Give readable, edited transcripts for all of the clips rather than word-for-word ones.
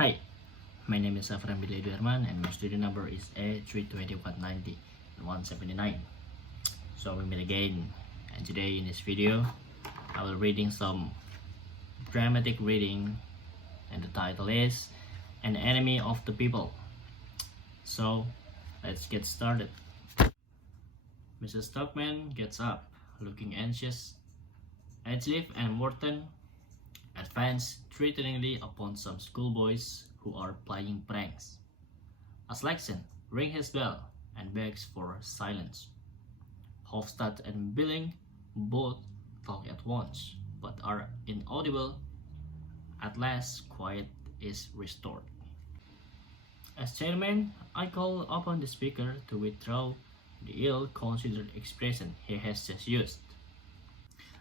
Hi, my name is Savran Billahi Dwiarman and my student number is A320 190 and 179. So we meet again, and today in this video I will reading some dramatic reading, and the title is An Enemy of the People. So let's get started. Mrs. Stockman gets up, looking anxious. Edgeliff and Morton advance threateningly upon some schoolboys who are playing pranks. Aslaksen rings his bell and begs for silence. Hofstad and Billing both talk at once, but are inaudible. At last, quiet is restored. As chairman, I call upon the speaker to withdraw the ill-considered expression he has just used.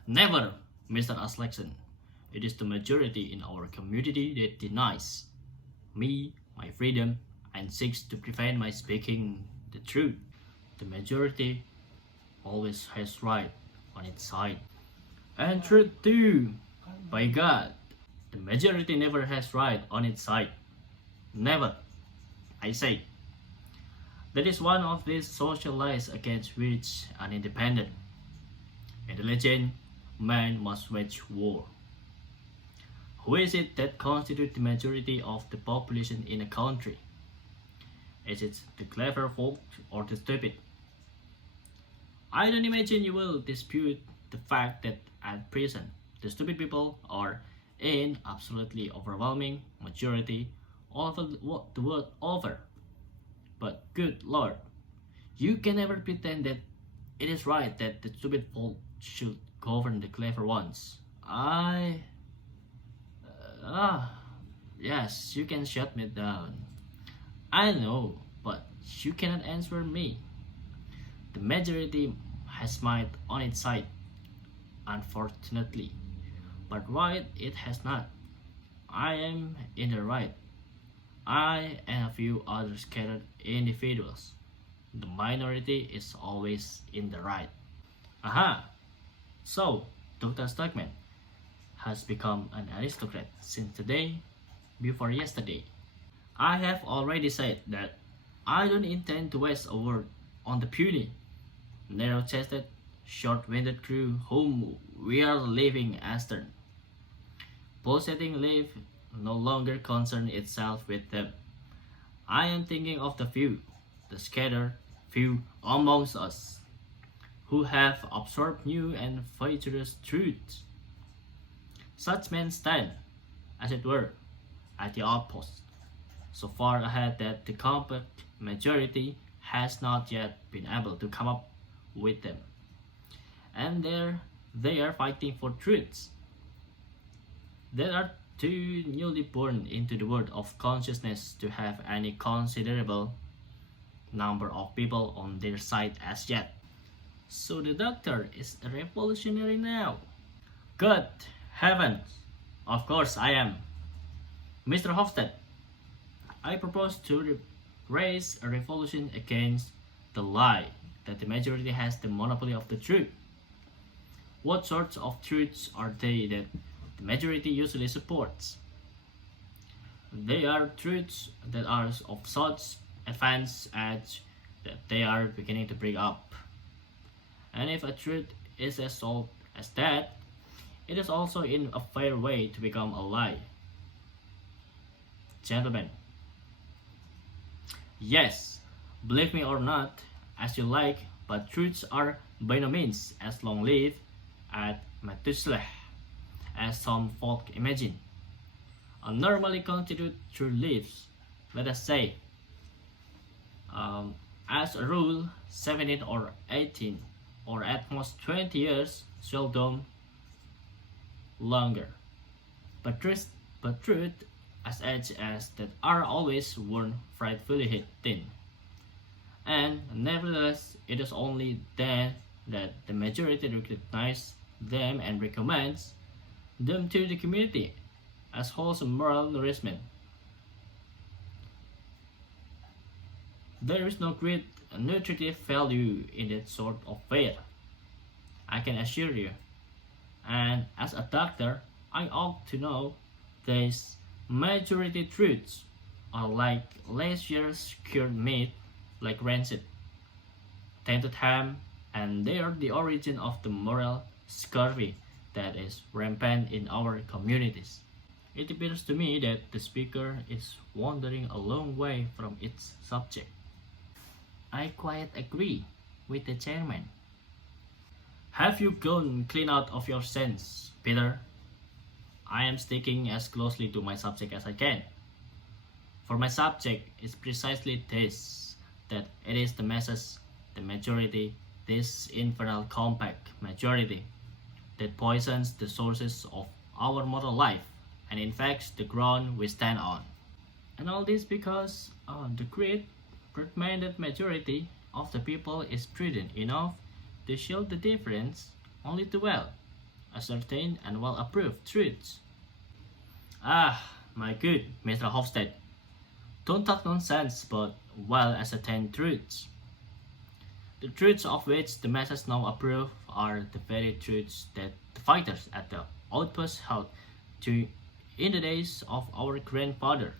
Never, Mr. Aslaksen. It is the majority in our community that denies me my freedom and seeks to prevent my speaking the truth. The majority always has right on its side. And truth too. By God, the majority never has right on its side. Never, I say. That is one of these social lies against which an independent, intelligent man must wage war. Who is it that constitutes the majority of the population in a country? Is it the clever folk or the stupid? I don't imagine you will dispute the fact that at present the stupid people are in absolutely overwhelming majority all over the world over. But good Lord, you can never pretend that it is right that the stupid folk should govern the clever ones. Yes, you can shut me down. I know, but you cannot answer me. The majority has might on its side, unfortunately, but right it has not. I am in the right. I and a few other scattered individuals. The minority is always in the right. Aha! So, Dr. Stockman has become an aristocrat since the day before yesterday. I have already said that I don't intend to waste a word on the puny, narrow-chested, short-winded crew whom we are leaving astern. Pulsating life no longer concerns itself with them. I am thinking of the few, the scattered few amongst us, who have absorbed new and vigorous truths. Such men stand, as it were, at the outpost, so far ahead that the compact majority has not yet been able to come up with them. And there they are fighting for truths. There are too newly born into the world of consciousness to have any considerable number of people on their side as yet. So the doctor is a revolutionary now. Good heavens! Of course I am. Mr. Hofstad, I propose to raise a revolution against the lie that the majority has the monopoly of the truth. What sorts of truths are they that the majority usually supports? They are truths that are of such advanced age that they are beginning to break up. And if a truth is as old as that, it is also in a fair way to become a lie. Gentlemen, yes, believe me or not, as you like, but truths are by no means as long-lived at Methuselah as some folk imagine. A normally constituted truth lives, let us say, as a rule, 17 or 18, or at most 20 years, seldom longer. But truth as edge as that are always worn frightfully thin. And nevertheless, it is only then that the majority recognizes them and recommends them to the community as wholesome moral nourishment. There is no great nutritive value in that sort of fare, I can assure you. And as a doctor, I ought to know this Majority truths are like last year's cured meat, like rancid, tainted ham, and they are the origin of the moral scurvy that is rampant in our communities. It appears to me that the speaker is wandering a long way from its subject. I quite agree with the chairman. Have you gone clean out of your sense, Peter? I am sticking as closely to my subject as I can. For my subject is precisely this, that it is the masses, the majority, this infernal compact majority, that poisons the sources of our mortal life and infects the ground we stand on. And all this because the great-minded majority of the people is prudent enough to show the difference only too well, ascertain and well-approved truths. Ah, my good Mr. Hofstad, don't talk nonsense but well-ascertained truths. The truths of which the masses now approve are the very truths that the fighters at the outpost held to in the days of our grandfather.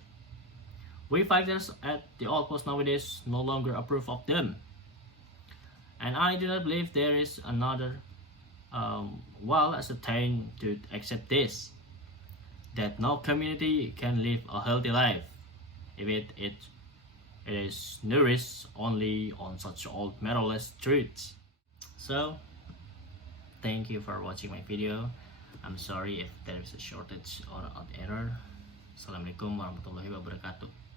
We fighters at the outpost nowadays no longer approve of them. And I do not believe there is another well-ascertained truth except this, that no community can live a healthy life if it is nourished only on such old meaningless truths. So, thank you for watching my video. I'm sorry if there is a shortage or an error. Assalamualaikum warahmatullahi wabarakatuh.